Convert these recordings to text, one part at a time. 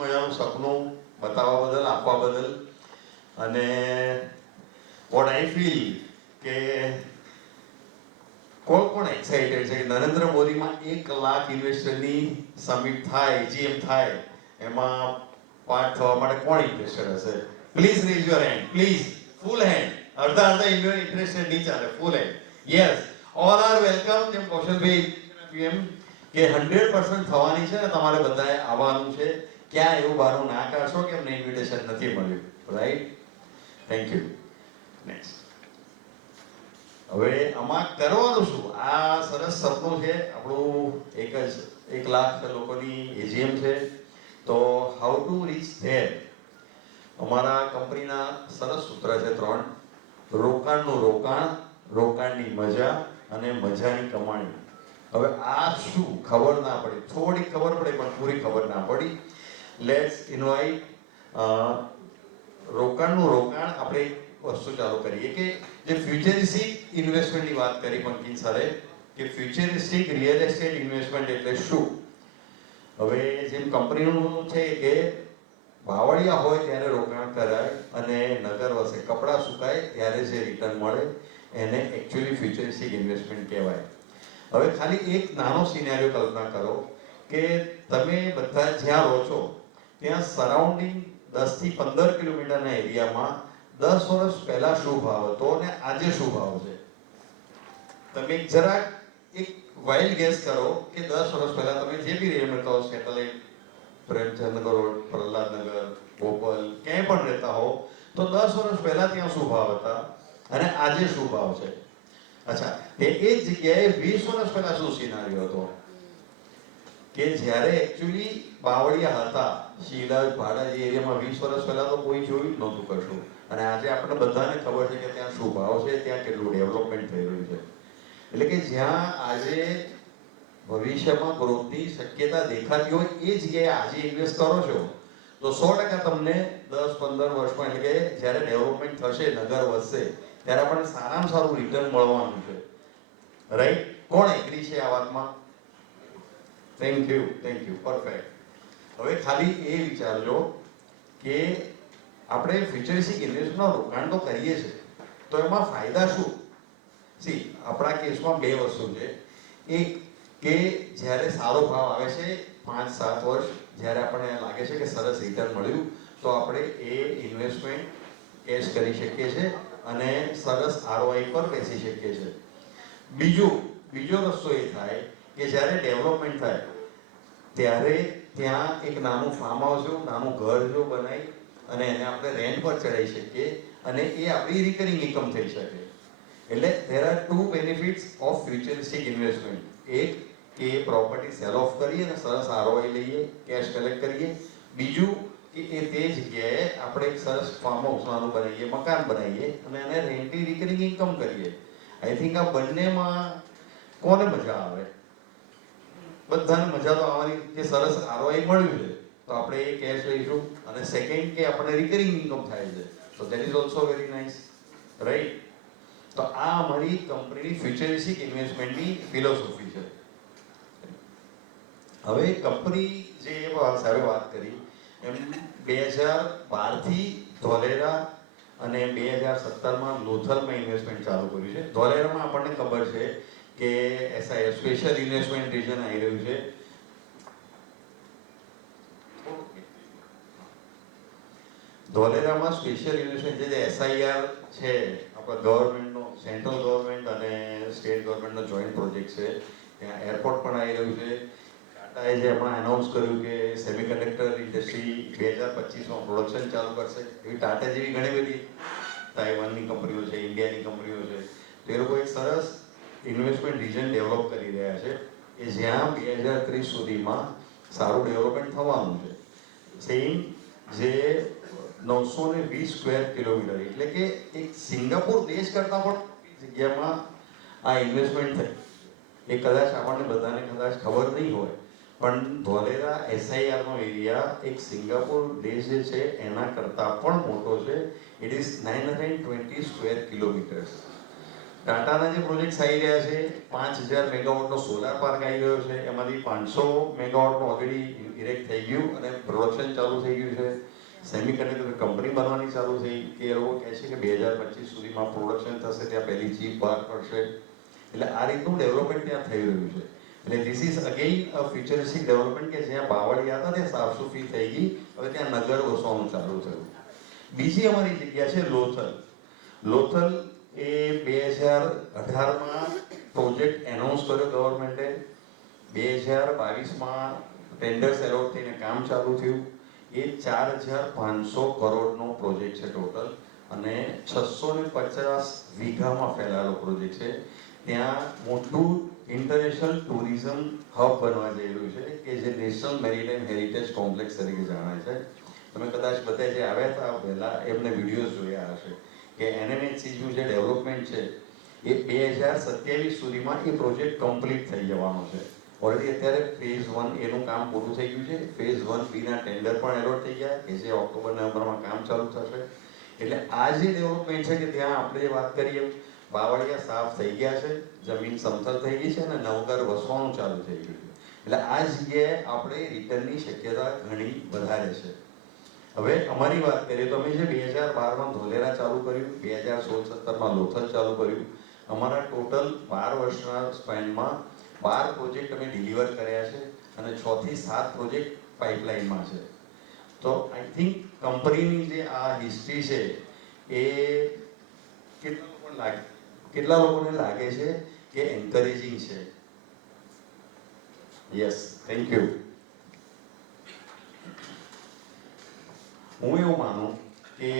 મજાનું સપનું બતાવવા બદલ, આપવા બદલ. અને વોટ આઈ ફીલ કે કોણ એક્સાઇટેડ છે કે નરેન્દ્ર મોદીમાં 1 લાખ ઇન્વેસ્ટરની સમિટ થાય, એજીએમ થાય, એમાં પાર્ટ થવા માટે કોણ ઇન્ટરેસ્ટેડ હશે? Please raise your hand, please. Full hand. અડધા ઇન્ટરેસ્ટેડ નહીં ચાલે, full hand. Yes, all are welcome. જેમ કૌશલભાઈ એમ કે 100% થવાની છે ને, તમારે બધાએ આવવાનું છે. ક્યાં એવું બહાનું ના કાઢશો કે અમને ઇન્વિટેશન નથી મળ્યું, રાઈટ? Thank you. નેક્સ્ટ. હવે આમાં કરવાનું શું? આ સરસ સપનું છે આપણું. 1 લાખ લોકોની એજીએમ છે. તો હાઉ ટુ રીચ ધેર? અમારા કંપનીના સરસ સૂત્ર છે 3. રોકાણનું રોકાણ, રોકાણની મજા અને મજાની કમાણી. હવે આ શું ખબર ના પડી, થોડી ખબર પડે પણ પૂરી ખબર ના પડી. લેટ્સ ઇન્વાઇટ રોકાણનું રોકાણ. આપણે વસ્તુ ચાલુ કરીએ કે જે ફ્યુચરિસ્ટિક ઇન્વેસ્ટમેન્ટની વાત કરી પંકિમ સરે, કે ફ્યુચરિસ્ટિક રિયલ એસ્ટેટ ઇન્વેસ્ટમેન્ટ એટલે શું? હવે જેમ કંપનીનું છે કે વાવડિયા હોય ત્યારે રોકાણ કરાય અને નગર વસે કપડાં સુકાય ત્યારે જે રિટર્ન મળે એને એકચ્યુઅલી ફ્યુચરિસ્ટિક ઇન્વેસ્ટમેન્ટ કહેવાય. હવે ખાલી એક નાનો સિનેરિયો કલ્પના કરો કે તમે બધા જ્યાં રહો છો ત્યાં સરાઉન્ડિંગ 10 થી 15 કિલોમીટરના એરિયામાં 10 વર્ષ પહેલા શું ભાવ હતો અને આજે શું ભાવ છે? તમે જરાક એક વાઇલ્ડ ગેસ કરો કે 10 વર્ષ પહેલા તમે જે બી એરિયામાં કહો, સેટેલાઇટ, પ્રેમચંદ રોડ, પ્રહલાદનગર, બોપલ, ક્યાંય પણ રહેતા હો, તો 10 વર્ષ પહેલા ત્યાં શું ભાવ હતા અને આજે શું ભાવ છે? અચ્છા, એ જ જગ્યાએ 20 વર્ષ પહેલા શું સિનારીઓ હતો કે જ્યારે એકચ્યુઅલી બાવળિયા હતા, શીલા, ભાડા જે એરિયામાં 20 વર્ષ પહેલા તો કોઈ જોયું જ નહોતું કશું. અને આજે આપણે બધાને ખબર છે કે ત્યાં શું ભાવ છે, ત્યાં કેટલું ડેવલપમેન્ટ થઈ રહ્યું છે. એટલે કે જ્યાં આજે ભવિષ્યમાં ગ્રોથની શક્યતા દેખાતી હોય એ જગ્યાએ આજે ઇન્વેસ્ટ કરો છો તો 100% તમને 10-15 વર્ષમાં, એટલે કે જ્યારે ડેવલપમેન્ટ થશે, નગર વધશે, ત્યારે આપણને સારામાં સારું રિટર્ન મળવાનું છે. રાઈટ? કોણ એગ્રી છે આ વાતમાં? Thank you, perfect. હવે ખાલી એ વિચારજો કે આપણે ફ્યુચરિસ્ટિક ઇન્વેસ્ટમેન્ટમાં રોકાણ તો કરીએ છીએ, તો એમાં ફાયદા શું? સી, આપણા કેસમાં 2 વસ્તુ છે. એક કે જ્યારે સારો ભાવ આવે છે 5-7 વર્ષ, જ્યારે આપણને લાગે છે કે સરસ રિટર્ન મળ્યું, તો આપણે એ ઇન્વેસ્ટમેન્ટ કેશ કરી શકીએ છીએ અને સરસ આરઓઆઈ પર બેસી શકીએ છીએ. બીજો રસ્તો એ થાય કે જ્યારે ડેવલપમેન્ટ થાય ત્યારે ત્યાં એક નાનું ફાર્મ હાઉસ જેવું, નાનું ઘર જેવું બનાવી અને એને આપણે રેન્ટ પર ચડાવી શકીએ અને એ આપણી રિકરિંગ ઇન્કમ થઈ શકે. એટલે there are 2 benefits of futuristic investment. એક કે પ્રોપર્ટી સેલ ઓફ કરીએ અને સરસ આરઓઆઈ લઈએ, કેશ કલેક્ટ કરીએ. બીજું કે એ તે જગ્યાએ આપણે એક સરસ ફાર્મ હાઉસ નાનું બનાવીએ, મકાન બનાવીએ અને એને રેન્ટની રિકરિંગ ઇન્કમ કરીએ. આઈ થિંક આ બંનેમાં કોને મજા આવે? બધાને મજા તો આવવાની કે સરસ આરઓઆઈ મળ્યું છે તો આપણે એ કેશ લઈશું, અને સેકન્ડ કે આપણે રિકરિંગ ઇન્કમ થાય છે, તો that is also very nice, right? તો આ અમારી કંપનીની ફ્યુચરિસ્ટિક ઇન્વેસ્ટમેન્ટની ફિલોસોફી છે. હવે કંપની જે સાહેબે વાત કરી એમ 2012 થી ધોલેરા અને 2017માં લોથલમાં ઇન્વેસ્ટમેન્ટ ચાલુ કર્યું છે. ધોલેરામાં આપણને ખબર છે કે એસઆઈ સ્પેશિયલ ઇન્વેસ્ટમેન્ટ રિજન આવી રહ્યું છે. ધોલેરામાં સ્પેશિયલ ઇન્વેસ્ટમેન્ટ જે એસઆઈઆર છે, આપણા ગવર્મેન્ટનો, સેન્ટ્રલ ગવર્મેન્ટ અને સ્ટેટ ગવર્મેન્ટનો જોઈન્ટ પ્રોજેક્ટ છે. ત્યાં એરપોર્ટ પણ આવી રહ્યું છે. ટાટાએ જે હમણાં એનાઉન્સ કર્યું કે સેમિકન્ડક્ટર ઇન્ડસ્ટ્રી 2025માં પ્રોડક્શન ચાલુ કરશે. એવી ટાટા જેવી ઘણી બધી તાઇવાનની કંપનીઓ છે, ઇન્ડિયાની કંપનીઓ છે. તો એ લોકો એક સરસ ઇન્વેસ્ટમેન્ટ રિજન ડેવલપ કરી રહ્યા છે કે જ્યાં 2030 સુધીમાં સારું ડેવલપમેન્ટ થવાનું છે. સેમ જે 920 સ્ક્વેર કિલોમીટર, એટલે કે એક સિંગાપુર દેશ કરતાં પણ જગ્યામાં આ ઇન્વેસ્ટમેન્ટ થઈ. એ કદાચ આપણને બધાને કદાચ ખબર નહીં હોય, પણ ધોલેરા એસઆઈઆરનો એરિયા એક સિંગાપુર દેશ જે છે એના કરતાં પણ મોટો છે. It is 920 square kilometers. ટાટાના જે પ્રોજેક્ટ્સ આવી રહ્યા છે 5000 મેગાવોટનો સોલાર પાર્ક આવી રહ્યો છે, એમાંથી 500 મેગાવોટનું ઓલરેડી ઇરેક્ટ થઈ ગયું અને પ્રોડક્શન ચાલુ થઈ ગયું છે. સેમિકન્ડક્ટર કંપની બનવાની ચાલુ થઈ, કે એ લોકો કહે છે કે 2025 સુધીમાં પ્રોડક્શન થશે, ત્યાં પહેલી ચીપ બહાર પડશે. એટલે આ રીતનું ડેવલપમેન્ટ ત્યાં થઈ રહ્યું છે. એટલે this is again a futuristic development કે જ્યાં બાવળિયા હતા ને સાફસૂફી થઈ ગઈ, હવે ત્યાં નગર વસવાનું ચાલુ થયું. બીજી અમારી જગ્યા છે લોથલ. લોથલ એ 2018માં પ્રોજેક્ટ એનાઉન્સ કર્યો ગવર્મેન્ટે, 2022માં ટેન્ડર્સ એલોટ થઈને કામ ચાલુ થયું. એ 4500 કરોડનો પ્રોજેક્ટ છે ટોટલ, અને 650 વીઘામાં ફેલાયેલો પ્રોજેક્ટ છે. ત્યાં મોટું ઇન્ટરનેશનલ ટુરિઝમ હબ બનવા જઈ રહ્યું છે, કે જે નેશનલ મેરીટાઈમ હેરિટેજ કોમ્પ્લેક્સ તરીકે જણાય છે. તમે કદાચ બધા જે આવ્યા હતા પહેલાં એમને વિડીયોઝ જોયા હશે કે NMHCનું જે ડેવલપમેન્ટ છે એ 2027 સુધીમાં એ પ્રોજેક્ટ કમ્પ્લીટ થઈ જવાનો છે. ઓલરેડી અત્યારે ફેઝ 1 એનું કામ પૂરું થઈ ગયું છે. ફેઝ 1B ના ટેન્ડર પણ એલોટ થઈ ગયા, કે જે ઓક્ટોબર નવેમ્બરમાં કામ ચાલુ થશે. એટલે આ જે ડેવલપમેન્ટ છે કે ત્યાં આપણે જે વાત કરીએ, બાવળિયા સાફ થઈ ગયા છે, જમીન સમતલ થઈ ગઈ છે અને નવઘર વસવાનું ચાલુ થઈ ગયું છે. એટલે આ જગ્યાએ આપણે રિટર્નની શક્યતા ઘણી વધારે છે. હવે અમારી વાત કરીએ તો અમે જે 2012માં ધોલેરા ચાલુ કર્યું, 2016-17માં લોથલ ચાલુ કર્યું. અમારા ટોટલ 12 વર્ષના સ્પેનમાં 12 પ્રોજેક્ટ અમે ડિલિવર કર્યા છે અને 6 થી 7 પ્રોજેક્ટ પાઇપલાઇનમાં છે. તો આઈ થિંક કંપનીની જે આ હિસ્ટ્રી છે એ કેટલા લોકોને લાગે છે કે એન્કરેજિંગ છે? Yes, thank you. હું એવું માનું કે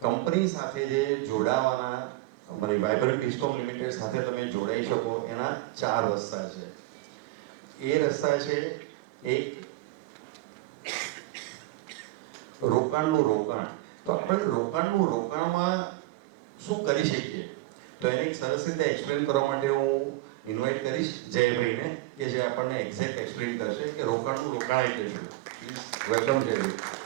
કંપની સાથે જે જોડાવાના, અમારી વાઇબ્રન્ટ ડિસ્કોમ લિમિટેડ સાથે તમે જોડાઈ શકો એના 4 રસ્તા છે. એ રસ્તા છે, એક રોકાણનું રોકાણ. તો આપણે રોકાણમાં શું કરી શકીએ, તો એને એક સરસ રીતે એક્સપ્લેન કરવા માટે હું ઇન્વાઇટ કરીશ જયભાઈને, કે જે આપણને એક્ઝેક્ટ એક્સપ્લેન કરશે કે રોકાણનું રોકાણ એટલે શું. Please welcome Jaybhai.